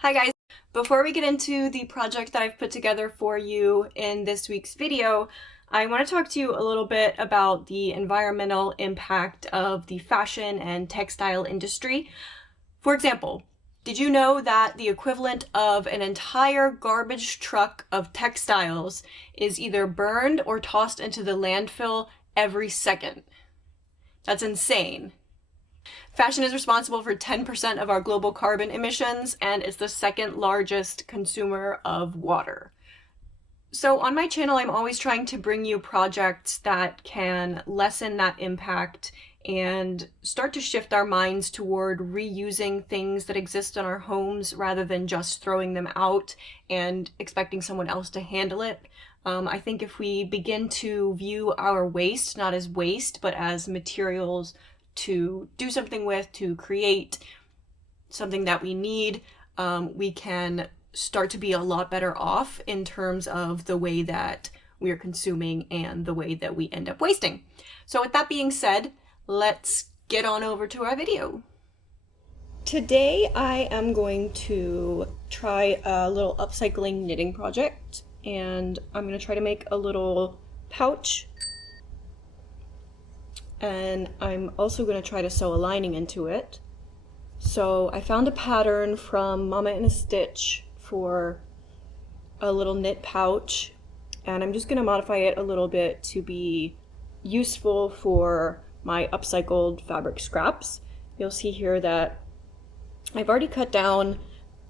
Hi guys! Before we get into the project that I've put together for you in this week's video, I want to talk to you a little bit about the environmental impact of the fashion and textile industry. For example, did you know that the equivalent of an entire garbage truck of textiles is either burned or tossed into the landfill every second? That's insane. Fashion is responsible for 10% of our global carbon emissions, and it's the second largest consumer of water. So on my channel, I'm always trying to bring you projects that can lessen that impact and start to shift our minds toward reusing things that exist in our homes rather than just throwing them out and expecting someone else to handle it. I think if we begin to view our waste not as waste, but as materials to do something with, to create something that we need, we can start to be a lot better off in terms of the way that we are consuming and the way that we end up wasting. So with that being said, let's get on over to our video. Today I am going to try a little upcycling knitting project, and I'm going to try to make a little pouch, and I'm also going to try to sew a lining into it. So I found a pattern from Mama in a Stitch for a little knit pouch, and I'm just going to modify it a little bit to be useful for my upcycled fabric scraps. You'll see here that I've already cut down,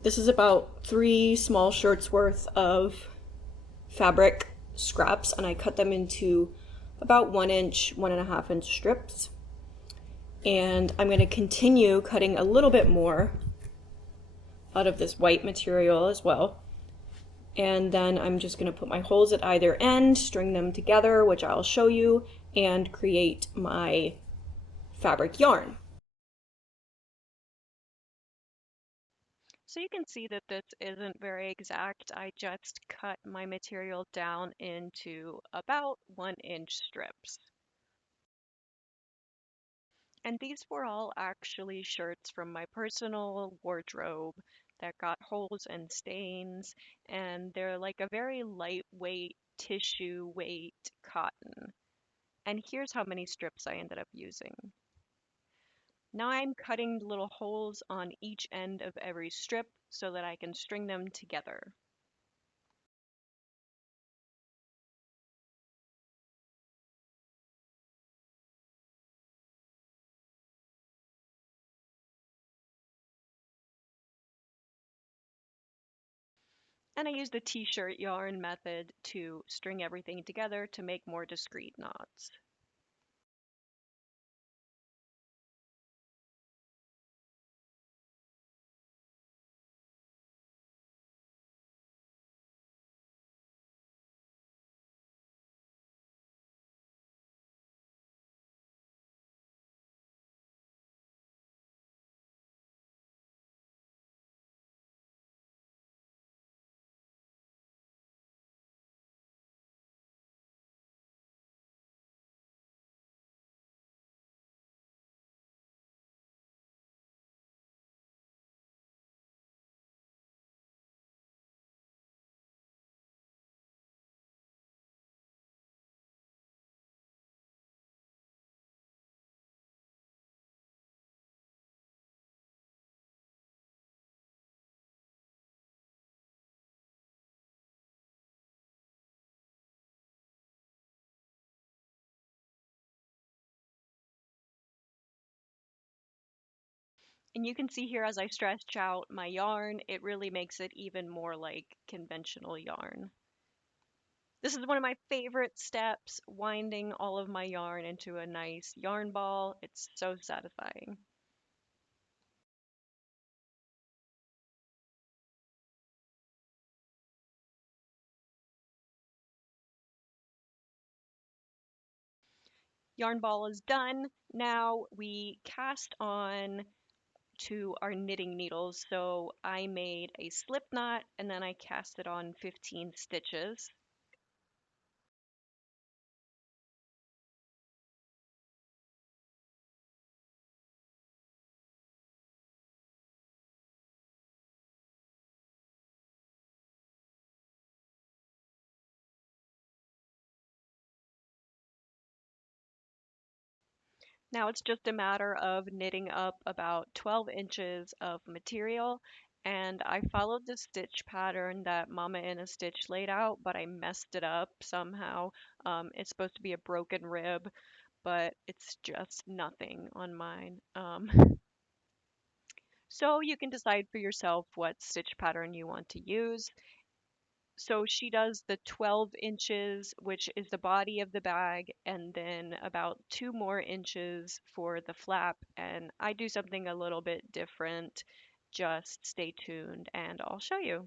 this is about 3 small shirts worth of fabric scraps, and I cut them into about 1 inch, 1.5 inch strips. And I'm going to continue cutting a little bit more out of this white material as well. And then I'm just going to put my holes at either end, string them together, which I'll show you, and create my fabric yarn. So you can see that this isn't very exact. I just cut my material down into about 1 inch strips. And these were all actually shirts from my personal wardrobe that got holes and stains, and they're like a very lightweight tissue weight cotton. And here's how many strips I ended up using. Now I'm cutting little holes on each end of every strip so that I can string them together. And I use the t-shirt yarn method to string everything together to make more discreet knots. And you can see here as I stretch out my yarn, it really makes it even more like conventional yarn. This is one of my favorite steps, winding all of my yarn into a nice yarn ball. It's so satisfying. Yarn ball is done. Now we cast on to our knitting needles. So I made a slip knot and then I cast it on 15 stitches. Now it's just a matter of knitting up about 12 inches of material, and I followed the stitch pattern that Mama in a Stitch laid out, but I messed it up somehow. It's supposed to be a broken rib, but it's just nothing on mine. So you can decide for yourself what stitch pattern you want to use. So she does the 12 inches, which is the body of the bag, and then about 2 more inches for the flap. And I do something a little bit different. Just stay tuned and I'll show you.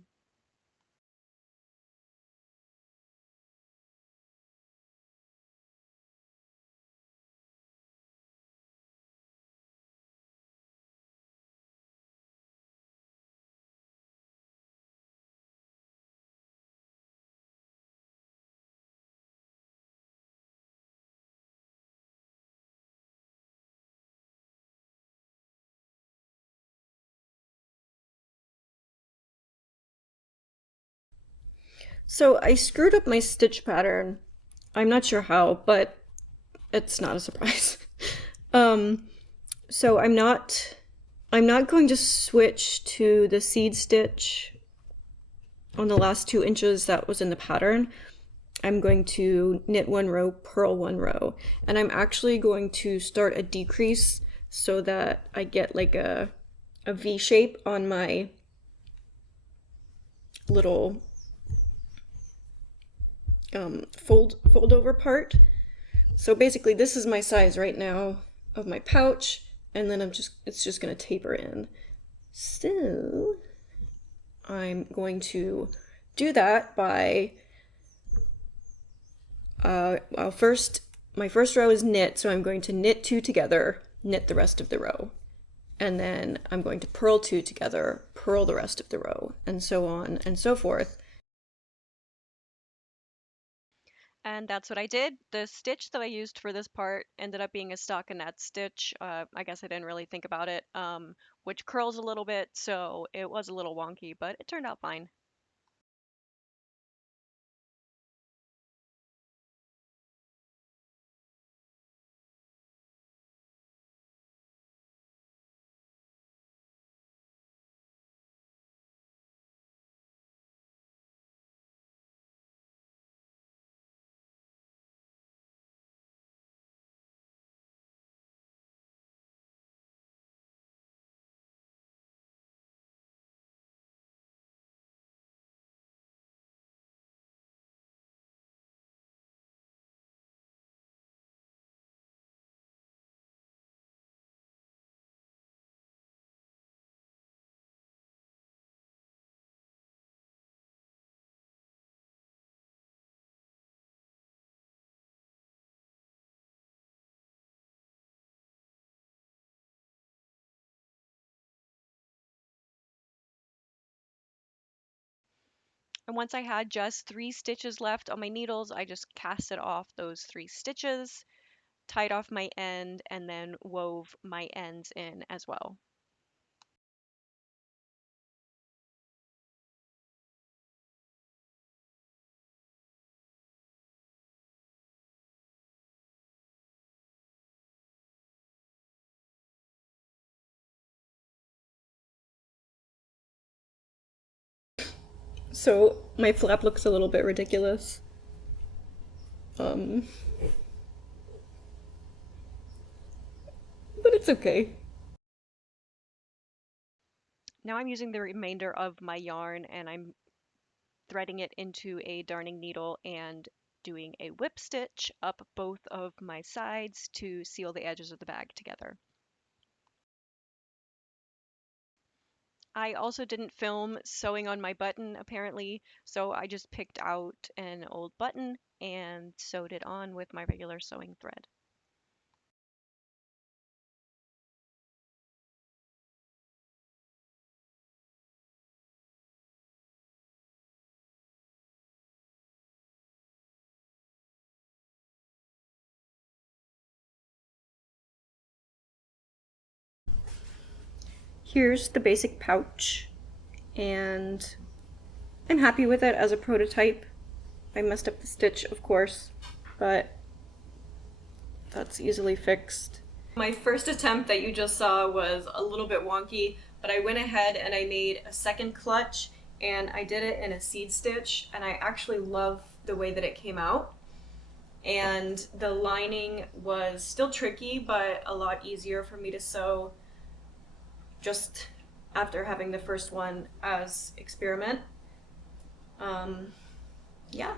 So I screwed up my stitch pattern. I'm not sure how, but it's not a surprise. um, so I'm not going to switch to the seed stitch on the last 2 inches that was in the pattern. I'm going to knit one row, purl one row, and I'm actually going to start a decrease so that I get like a V shape on my little fold over part. So basically this is my size right now of my pouch, and then it's just gonna taper in. So I'm going to do that by my first row is knit, so I'm going to knit two together, knit the rest of the row. And then I'm going to purl two together, purl the rest of the row, and so on and so forth. And that's what I did. The stitch that I used for this part ended up being a stockinette stitch. I guess I didn't really think about it, which curls a little bit, so it was a little wonky, but it turned out fine. And once I had just 3 stitches left on my needles, I just casted off those 3 stitches, tied off my end, and then wove my ends in as well. So my flap looks a little bit ridiculous. Um, but it's okay. Now I'm using the remainder of my yarn and I'm threading it into a darning needle and doing a whip stitch up both of my sides to seal the edges of the bag together. I also didn't film sewing on my button apparently, so I just picked out an old button and sewed it on with my regular sewing thread. Here's the basic pouch, and I'm happy with it as a prototype. I messed up the stitch, of course, but that's easily fixed. My first attempt that you just saw was a little bit wonky, but I went ahead and I made a second clutch and I did it in a seed stitch, and I actually love the way that it came out. And the lining was still tricky, but a lot easier for me to sew just after having the first one as experiment. Um, yeah.